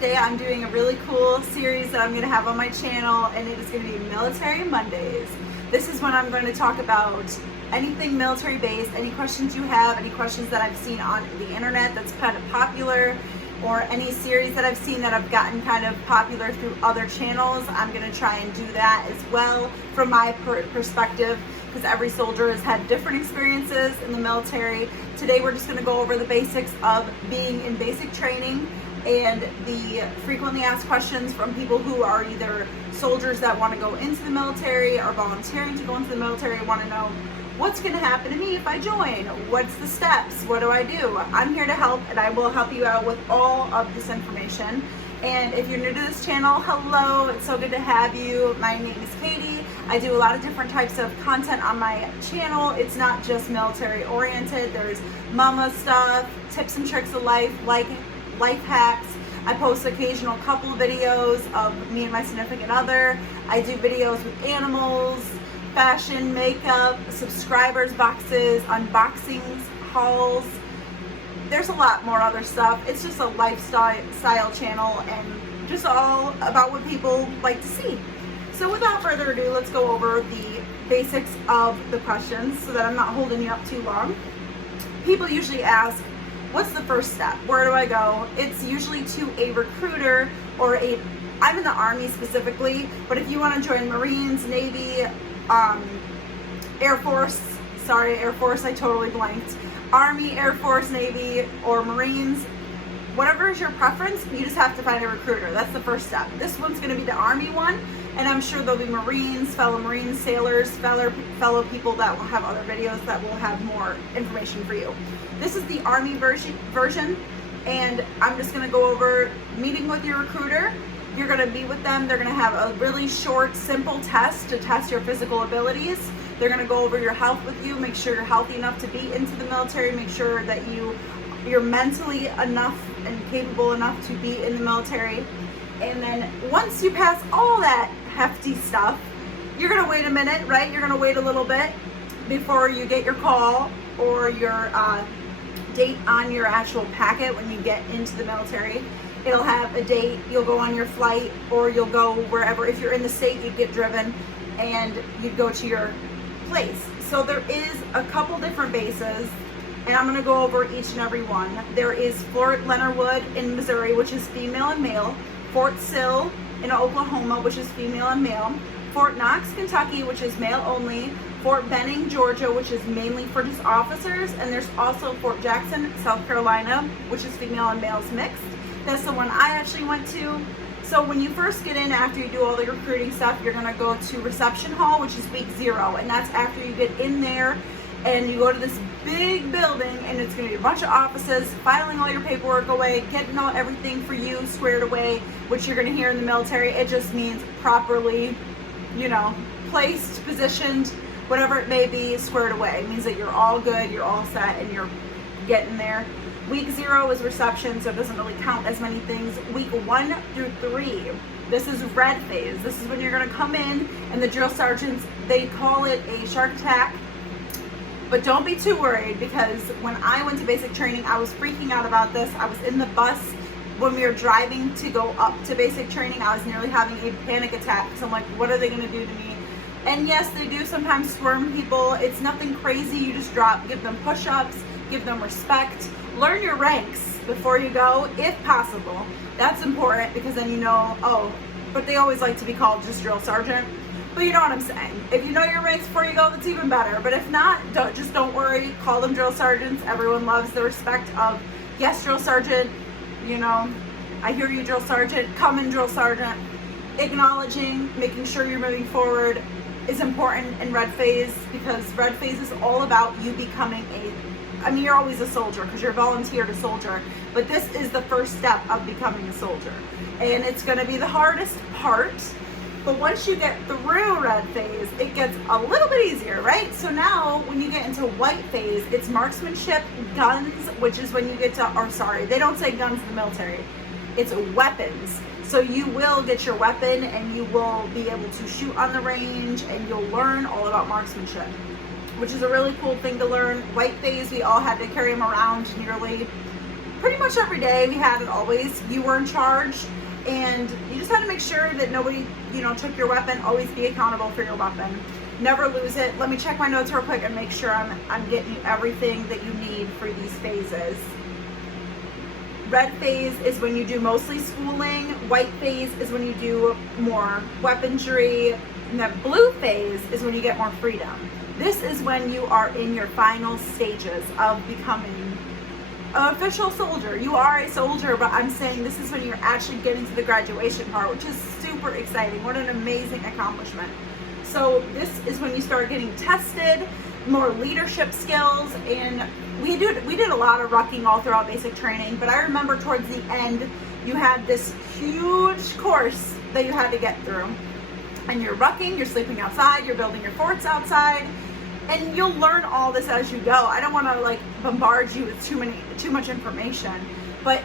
today I'm doing a really cool series that I'm going to have on my channel, and it is going to be Military Mondays. This is when I'm going to talk about anything military based, any questions you have, any questions that I've seen on the internet that's kind of popular, or any series that I've seen that have gotten kind of popular through other channels. I'm going to try and do that as well from my perspective, because every soldier has had different experiences in the military. Today we're just going to go over the basics of being in basic training and the frequently asked questions from people who are either soldiers that want to go into the military or volunteering to go into the military, want to know what's going to happen to me if I join, what's the steps, what do I do. I'm here to help, and I will help you out with all of this information. And if you're new to this channel, hello, it's so good to have you. My name is Katie. I do a lot of different types of content on my channel. It's not just military oriented. There's mama stuff, tips and tricks of life, like life hacks. I post occasional couple videos of me and my significant other. I do videos with animals, fashion, makeup, subscribers boxes, unboxings, hauls. There's a lot more other stuff. It's just a lifestyle channel and just all about what people like to see. So without further ado, let's go over the basics of the questions so that I'm not holding you up too long. People usually ask, what's the first step? Where do I go? It's usually to a recruiter or I'm in the Army specifically, but if you want to join Marines, Navy, Air Force, I totally blanked. Army, Air Force, Navy, or Marines, whatever is your preference, you just have to find a recruiter. That's the first step. This one's going to be the Army one, and I'm sure there'll be Marines, fellow Marines, sailors, fellow people that will have other videos that will have more information for you. This is the Army version, and I'm just going to go over meeting with your recruiter. You're going to be with them. They're going to have a really short, simple test to test your physical abilities. They're going to go over your health with you, make sure you're healthy enough to be into the military, make sure that you're mentally enough and capable enough to be in the military. And then once you pass all that hefty stuff, you're going to wait a minute, right? You're going to wait a little bit before you get your call or your date on your actual packet when you get into the military. It'll have a date, you'll go on your flight, or you'll go wherever. If you're in the state, you'd get driven and you'd go to your place. So there is a couple different bases, and I'm going to go over each and every one. There is Fort Leonard Wood in Missouri, which is female and male. Fort Sill in Oklahoma, which is female and male. Fort Knox, Kentucky, which is male only. Fort Benning, Georgia, which is mainly for just officers. And there's also Fort Jackson, South Carolina, which is female and males mixed. That's the one I actually went to. So when you first get in, after you do all the recruiting stuff, you're going to go to reception hall, which is week 0. And that's after you get in there and you go to this big building, and it's going to be a bunch of offices, filing all your paperwork away, getting everything for you squared away, which you're going to hear in the military. It just means properly, placed, positioned, whatever it may be, squared away. It means that you're all good, you're all set, and you're getting there. Week 0 is reception, so it doesn't really count as many things. Week 1 through 3, this is red phase. This is when you're going to come in, and the drill sergeants, they call it a shark attack. But don't be too worried, because when I went to basic training, I was freaking out about this. I was in the bus when we were driving to go up to basic training. I was nearly having a panic attack, because I'm like, what are they going to do to me? And yes, they do sometimes swarm people. It's nothing crazy. You just give them push-ups, give them respect. Learn your ranks before you go, if possible. That's important, because then you know, but they always like to be called just drill sergeant. But you know what I'm saying. If you know your ranks before you go, that's even better. But if not, don't worry. Call them drill sergeants. Everyone loves the respect of, yes, drill sergeant. I hear you, drill sergeant. Come in, drill sergeant. Acknowledging, making sure you're moving forward is important in red phase, because red phase is all about you becoming you're always a soldier because you're volunteer to soldier, but this is the first step of becoming a soldier. And it's going to be the hardest part, but once you get through red phase, it gets a little bit easier, right? So now when you get into white phase, it's marksmanship, guns, which is when you get to, they don't say guns in the military, it's weapons. So you will get your weapon, and you will be able to shoot on the range, and you'll learn all about marksmanship, which is a really cool thing to learn. White phase, we all had to carry them around nearly pretty much every day. We had it always. You were in charge, and you just had to make sure that nobody, took your weapon. Always be accountable for your weapon. Never lose it. Let me check my notes real quick and make sure I'm getting you everything that you need for these phases. Red phase is when you do mostly schooling. White phase is when you do more weaponry. And the blue phase is when you get more freedom. This is when you are in your final stages of becoming an official soldier. You are a soldier, but I'm saying this is when you're actually getting to the graduation part, which is super exciting. What an amazing accomplishment. So this is when you start getting tested, more leadership skills, and we did a lot of rucking all throughout basic training, but I remember towards the end, you had this huge course that you had to get through. And you're rucking, you're sleeping outside, you're building your forts outside, and you'll learn all this as you go. I don't want to bombard you with too much information, but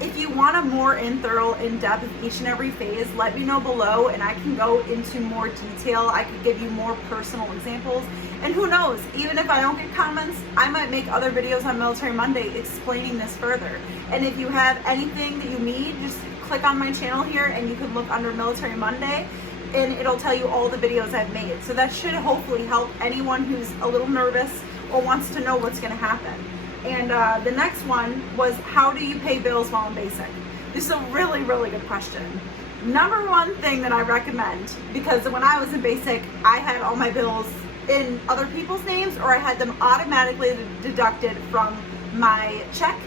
if you want a more thorough, in-depth of each and every phase, let me know below and I can go into more detail. I could give you more personal examples. And who knows, even if I don't get comments, I might make other videos on Military Monday explaining this further. And if you have anything that you need, just click on my channel here and you can look under Military Monday and it'll tell you all the videos I've made. So that should hopefully help anyone who's a little nervous or wants to know what's going to happen. And the next one was, how do you pay bills while in basic? This is a really, really good question. Number one thing that I recommend, because when I was in basic, I had all my bills in other people's names or I had them automatically deducted from my check.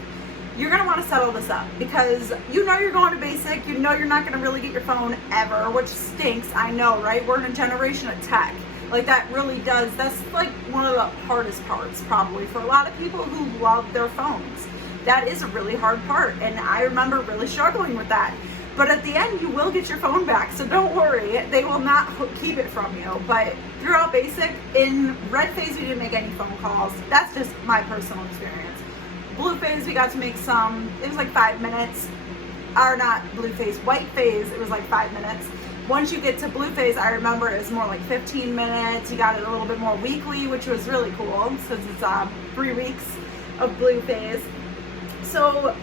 You're going to want to settle this up because you're going to basic, you're not going to really get your phone ever, which stinks. I know, right? We're in a generation of tech. That really does. That's one of the hardest parts probably for a lot of people who love their phones. That is a really hard part, and I remember really struggling with that. But at the end, you will get your phone back, so don't worry. They will not keep it from you. But throughout basic, in red phase, we didn't make any phone calls. That's just my personal experience. Blue phase, we got to make some. It was 5 minutes. Or not blue phase, white phase, it was 5 minutes. Once you get to blue phase, I remember it was more 15 minutes. You got it a little bit more weekly, which was really cool since it's 3 weeks of blue phase. So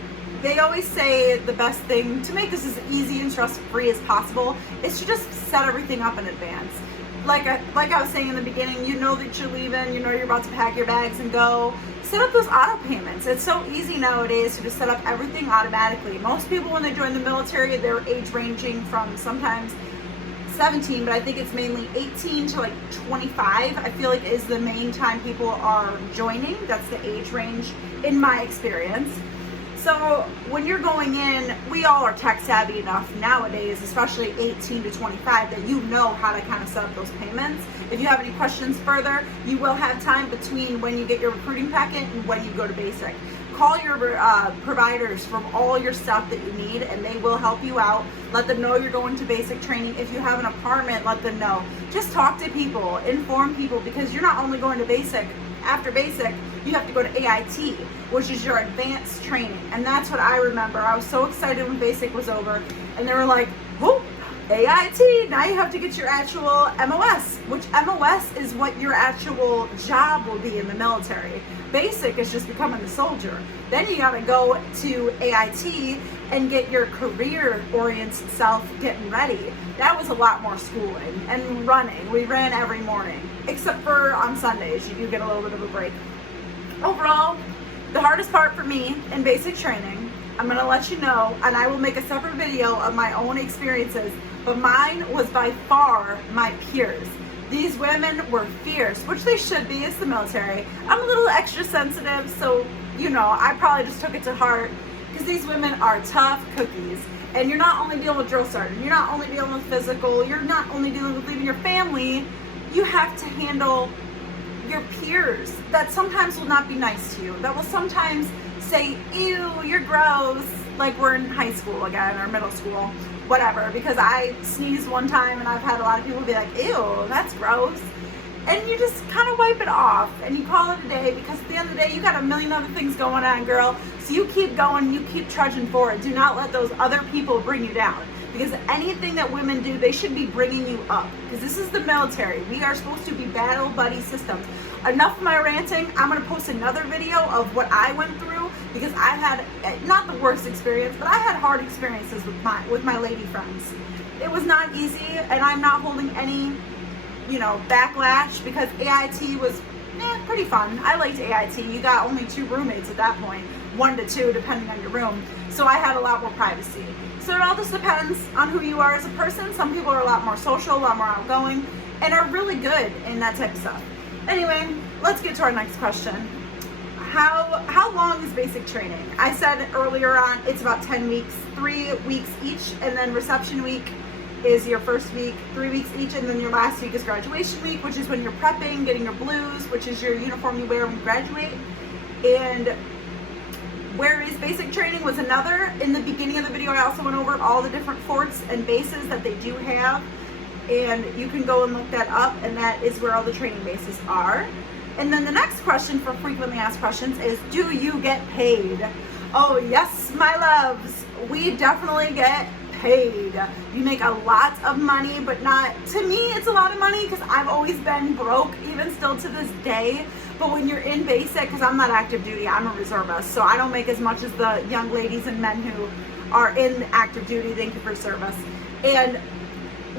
they always say the best thing to make this as easy and stress-free as possible is to just set everything up in advance. Like I was saying in the beginning, you know that you're leaving, you're about to pack your bags and go. Set up those auto payments. It's so easy nowadays to just set up everything automatically. Most people, when they join the military, they're age ranging from sometimes 17, but I think it's mainly 18 to 25. I feel is the main time people are joining. That's the age range in my experience. So when you're going in, we all are tech savvy enough nowadays, especially 18 to 25, that you know how to kind of set up those payments. If you have any questions further, you will have time between when you get your recruiting packet and when you go to basic. Call your providers from all your stuff that you need and they will help you out. Let them know you're going to basic training. If you have an apartment, let them know. Just talk to people, inform people, because you're not only going to basic. After basic, you have to go to AIT, which is your advanced training. And that's what I remember. I was so excited when basic was over and they were like, oh, AIT, now you have to get your actual MOS, which MOS is what your actual job will be in the military. Basic is just becoming a soldier. Then you gotta go to AIT and get your career-oriented self getting ready. That was a lot more schooling and running. We ran every morning, except for on Sundays. You do get a little bit of a break. Overall, the hardest part for me in basic training, I'm gonna let you know, and I will make a separate video of my own experiences, but mine was by far my peers. These women were fierce, which they should be. It's the military. I'm a little extra sensitive, so I probably just took it to heart because these women are tough cookies. And you're not only dealing with drill sergeant, you're not only dealing with physical, you're not only dealing with leaving your family, you have to handle your peers that sometimes will not be nice to you, that will sometimes say, ew, you're gross, like we're in high school again or middle school, whatever, because I sneezed one time and I've had a lot of people be like, ew, that's gross. And you just kind of wipe it off and you call it a day, because at the end of the day, you got a million other things going on, girl. So you keep going, you keep trudging forward. Do not let those other people bring you down, because anything that women do, they should be bringing you up, because this is the military. We are supposed to be battle buddy systems. Enough of my ranting. I'm going to post another video of what I went through because I had not the worst experience, but I had hard experiences with my lady friends. It was not easy, and I'm not holding any, backlash, because AIT was pretty fun. I liked AIT. You got only 2 roommates at that point, 1 to 2 depending on your room. So I had a lot more privacy. So it all just depends on who you are as a person. Some people are a lot more social, a lot more outgoing, and are really good in that type of stuff. Anyway, let's get to our next question. How long is basic training? I said earlier on, it's about 10 weeks, 3 weeks each, and then reception week is your first week, 3 weeks each, and then your last week is graduation week, which is when you're prepping, getting your blues, which is your uniform you wear when you graduate. And where is basic training was another. In the beginning of the video, I also went over all the different forts and bases that they do have, and you can go and look that up, and that is where all the training bases are. And then the next question for frequently asked questions is, do you get paid? Oh yes, my loves, we definitely get paid. You make a lot of money, but not, to me, it's a lot of money because I've always been broke, even still to this day. But when you're in basic, because I'm not active duty, I'm a reservist, so I don't make as much as the young ladies and men who are in active duty. Thank you for service. And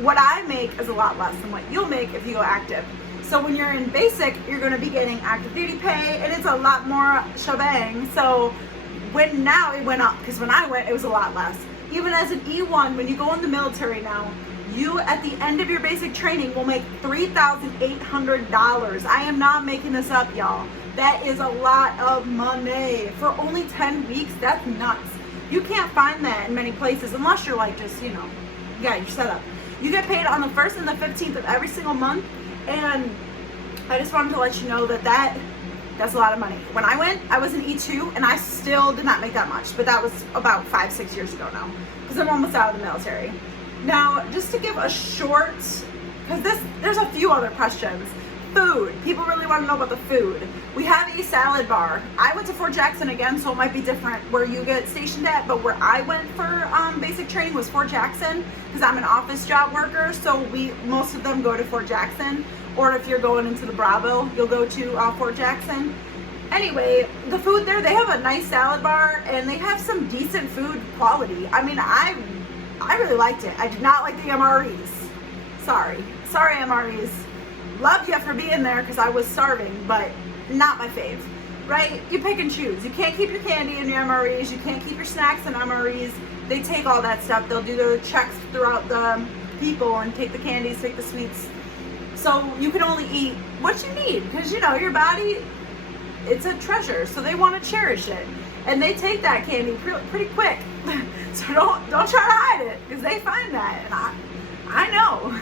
what I make is a lot less than what you'll make if you go active. So when you're in basic, you're going to be getting active duty pay, and it's a lot more shebang. So now it went up, because when I went, it was a lot less. Even as an E1, when you go in the military now, you, at the end of your basic training, will make $3,800. I am not making this up, y'all. That is a lot of money. For only 10 weeks, that's nuts. You can't find that in many places, unless you're like just, you're set up. You get paid on the 1st and the 15th of every single month, and I just wanted to let you know that's a lot of money. When I went, I was an E2, and I still did not make that much, but that was about 5-6 years ago now, because I'm almost out of the military. Now, just to give a short, because there's a few other questions. Food. People really want to know about the food. We have a salad bar. I went to Fort Jackson again, so it might be different where you get stationed at, but where I went for basic training was Fort Jackson, because I'm an office job worker, so most of them go to Fort Jackson, or if you're going into the Bravo, you'll go to Fort Jackson. Anyway, the food there, they have a nice salad bar, and they have some decent food quality. I mean, I really liked it. I did not like the MREs. Sorry MREs. Love you for being there, because I was starving, but not my fave, right? You pick and choose. You can't keep your candy in your MREs. You can't keep your snacks in MREs. They take all that stuff. They'll do their checks throughout the people and take the candies, take the sweets. So you can only eat what you need, because your body, it's a treasure, so they want to cherish it. And they take that candy pretty quick. So don't try to hide it, because they find that, and I know.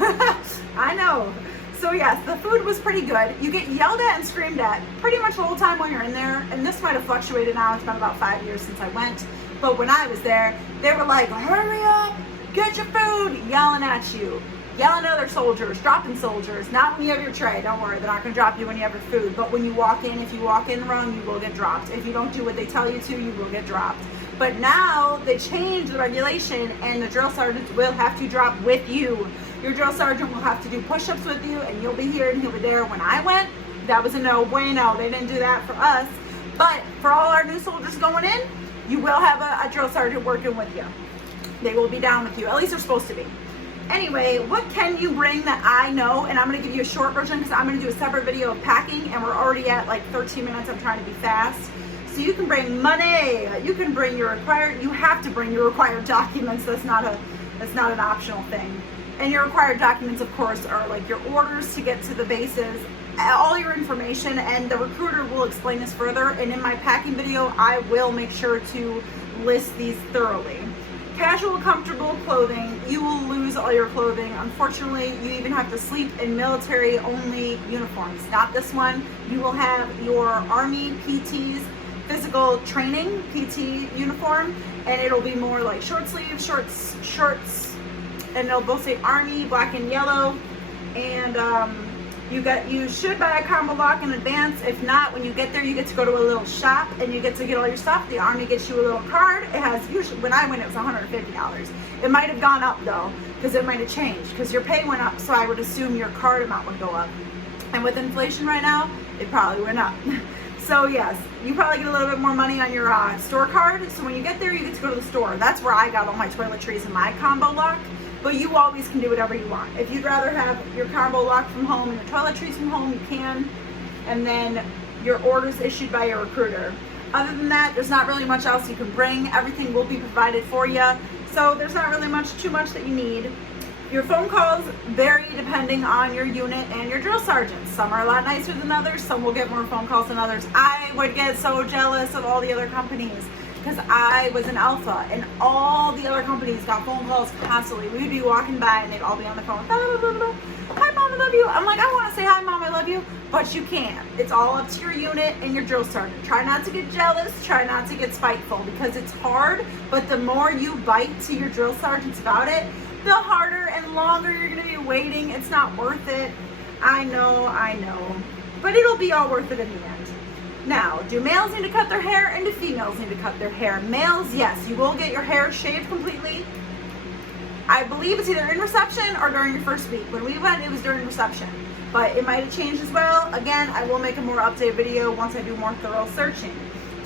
I know. So yes, the food was pretty good. You get yelled at and screamed at pretty much the whole time when you're in there, and this might have fluctuated now. It's been about 5 years since I went, but when I was there, they were like, hurry up, get your food, yelling at you, yelling at other soldiers, dropping soldiers. Not when you have your tray, don't worry, they're not going to drop you when you have your food, but when you walk in, if you walk in wrong, you will get dropped. If you don't do what they tell you to, you will get dropped. But now they changed the regulation, and the drill sergeants will have to drop with you. Your drill sergeant will have to do push-ups with you, and you'll be here and he'll be there. When I went, that was a no bueno. They didn't do that for us. But for all our new soldiers going in, you will have a drill sergeant working with you. They will be down with you. At least they're supposed to be. Anyway, what can you bring that I know? And I'm going to give you a short version, because I'm going to do a separate video of packing, and we're already at like 13 minutes. I'm trying to be fast. So you can bring money. You can bring you have to bring your required documents. That's not an optional thing. And your required documents, of course, are like your orders to get to the bases, all your information, and the recruiter will explain this further. And in my packing video, I will make sure to list these thoroughly. Casual, comfortable clothing, you will lose all your clothing. Unfortunately, you even have to sleep in military-only uniforms. Not this one. You will have your Army PT's physical training PT uniform, and it'll be more like short sleeves, shorts, and they'll both say Army, black and yellow. And you should buy a combo lock in advance. If not, when you get there, you get to go to a little shop and you get to get all your stuff. The Army gets you a little card. It has, usually when I went, it was $150. It might have gone up though, because it might have changed, because your pay went up, so I would assume your card amount would go up. And with inflation right now, it probably went up. So yes, you probably get a little bit more money on your store card. So when you get there, you get to go to the store. That's where I got all my toiletries and my combo lock. But you always can do whatever you want. If you'd rather have your combo lock from home and your toiletries from home, you can. And then your orders issued by your recruiter. Other than that, there's not really much else you can bring. Everything will be provided for you. So there's not really too much that you need. Your phone calls vary depending on your unit and your drill sergeants. Some are a lot nicer than others. Some will get more phone calls than others. I would get so jealous of all the other companies because I was an alpha and all the other companies got phone calls constantly. We'd be walking by and they'd all be on the phone. Hi, Mom, I love you. I'm like, I want to say hi, Mom, I love you. But you can't. It's all up to your unit and your drill sergeant. Try not to get jealous. Try not to get spiteful because it's hard. But the more you bite to your drill sergeants about it, the harder and longer you're going to be waiting. It's not worth it. I know. But it'll be all worth it in the end. Now, do males need to cut their hair and do females need to cut their hair? Males, yes, you will get your hair shaved completely. I believe it's either in reception or during your first week. When we went, it was during reception. But it might have changed as well. Again, I will make a more updated video once I do more thorough searching.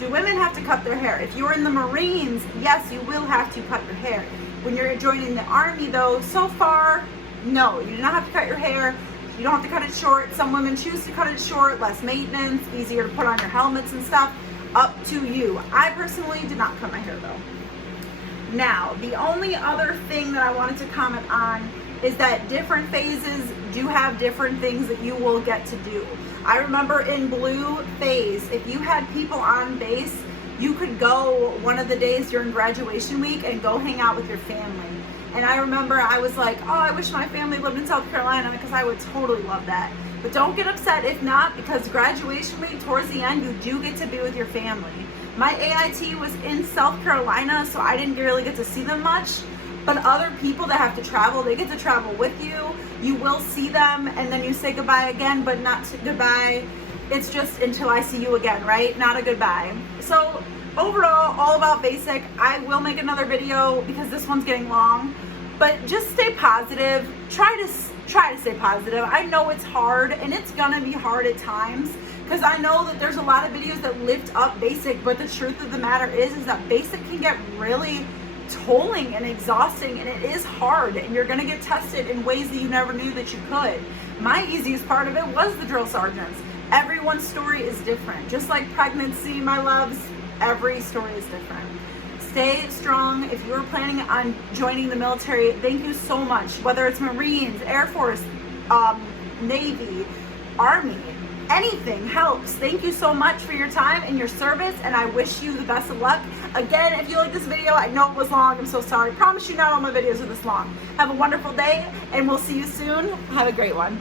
Do women have to cut their hair? If you're in the Marines, yes, you will have to cut your hair. When you're joining the Army, though, so far, no, you do not have to cut your hair. You don't have to cut it short. Some women choose to cut it short, less maintenance, easier to put on your helmets and stuff. Up to you. I personally did not cut my hair, though. Now, the only other thing that I wanted to comment on is that different phases do have different things that you will get to do. I remember in blue phase, if you had people on base, you could go one of the days during graduation week and go hang out with your family. And I remember I was like, oh, I wish my family lived in South Carolina because I would totally love that. But don't get upset if not, because graduation week towards the end, you do get to be with your family. My AIT was in South Carolina, so I didn't really get to see them much. But other people that have to travel, they get to travel with you. You will see them and then you say goodbye again, but not goodbye. It's just until I see you again, right? Not a goodbye. So overall, all about basic. I will make another video because this one's getting long, but just stay positive. Try to stay positive. I know it's hard and it's gonna be hard at times because I know that there's a lot of videos that lift up basic, but the truth of the matter is that basic can get really tolling and exhausting, and it is hard, and you're gonna get tested in ways that you never knew that you could. My easiest part of it was the drill sergeants. Everyone's story is different. Just like pregnancy, my loves, every story is different. Stay strong. If you're planning on joining the military, thank you so much. Whether it's Marines, Air Force, Navy, Army, anything helps. Thank you so much for your time and your service, and I wish you the best of luck. Again, if you like this video, I know it was long, I'm so sorry. I promise you not all my videos are this long. Have a wonderful day, and we'll see you soon. Have a great one.